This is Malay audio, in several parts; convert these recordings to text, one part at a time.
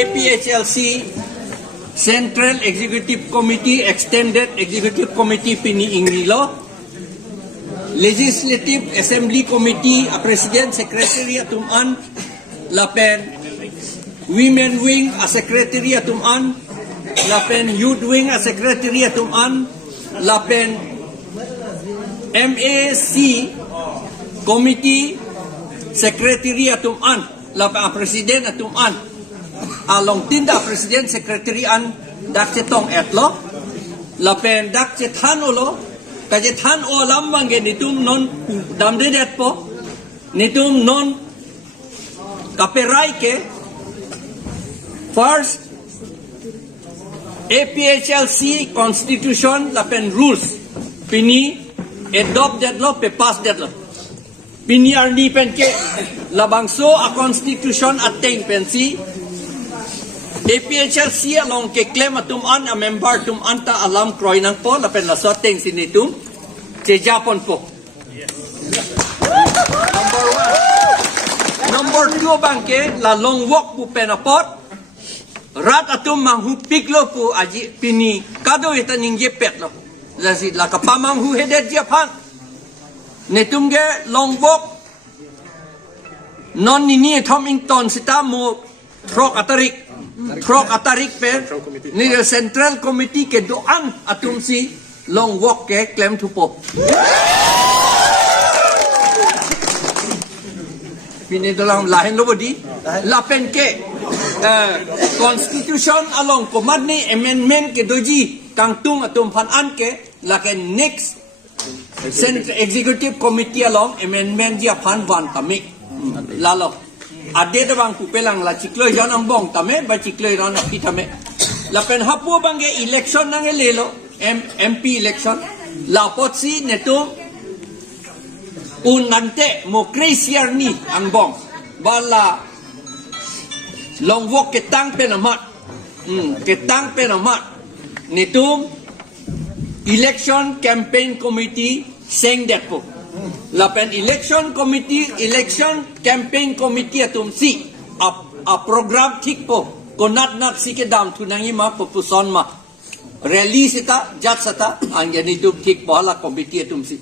APHLC Central Executive Committee, Extended Executive Committee Pini Ingilo, Legislative Assembly Committee, President Secretary Tuman, Lapen, Women Wing, a Secretary Tuman, Lapen, Youth Wing, a Secretary Tuman, Lapen, MAC Committee, Secretary Tuman, Lapen, President Tuman, along tinda President Secretary an dak cetong etlo, Lapen dak cetan ulo, kajetan o lambang nitum non damdedet po, nitum non kaperai ke. First, APHLC Constitution lapen rules pini adopt that law pe pass that law. Pini arni pen ke labangso a constitution attain pensi APHLC along ke claim atum an a member tum anta alam kroy nang po lapen la so teng sinitum che Japon po. Number 2 bangke la Longwalk pu penapot rat atum manghupik lo pu aji pini kado ita ningje pet lo lasi la kapamang hu hedet Japan netum ge Longwalk non nini Tomington sita mo trok atarik pe ni Central Committee ke doan atum si Longwalk ke claim tu po pini dalam lain lo bodi lapen ke Constitution along komad ni amendment ke doji tangtung atum pan an ke laken next Central Executive Committee along amendment dia pan ban tamik lalo ade de bang kupelang la ciklo jan ambong tame ba ciklo ran api tame lapen hapu bang ke election nang lelo MP election la potsi netum unante mo crazier ni ambong bala Longwalk ketang penamat, ketang penamat. Nitum election campaign committee seng Dampo. Lapen election campaign committee atum si a program tik po konat nak si kedam tunangi ma popuson ma rally sita jat sata angya nitum tik po la committee atum si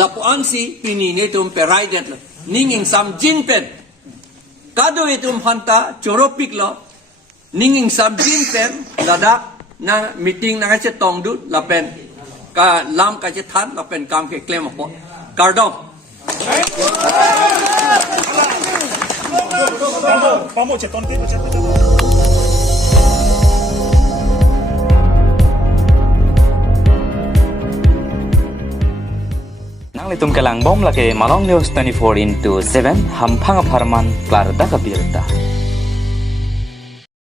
lapuan si pini nitum perai det ninging sam jin pen kado itum hanta choropik lo ninging sabjin pen ladak na meeting na kache tongdu lapen ka lam kache than lapen kam ke claim apo kardom Vamos cheton ke Itum kelang bom lake Malong News 24/7 hampang aparman klar da kabirta.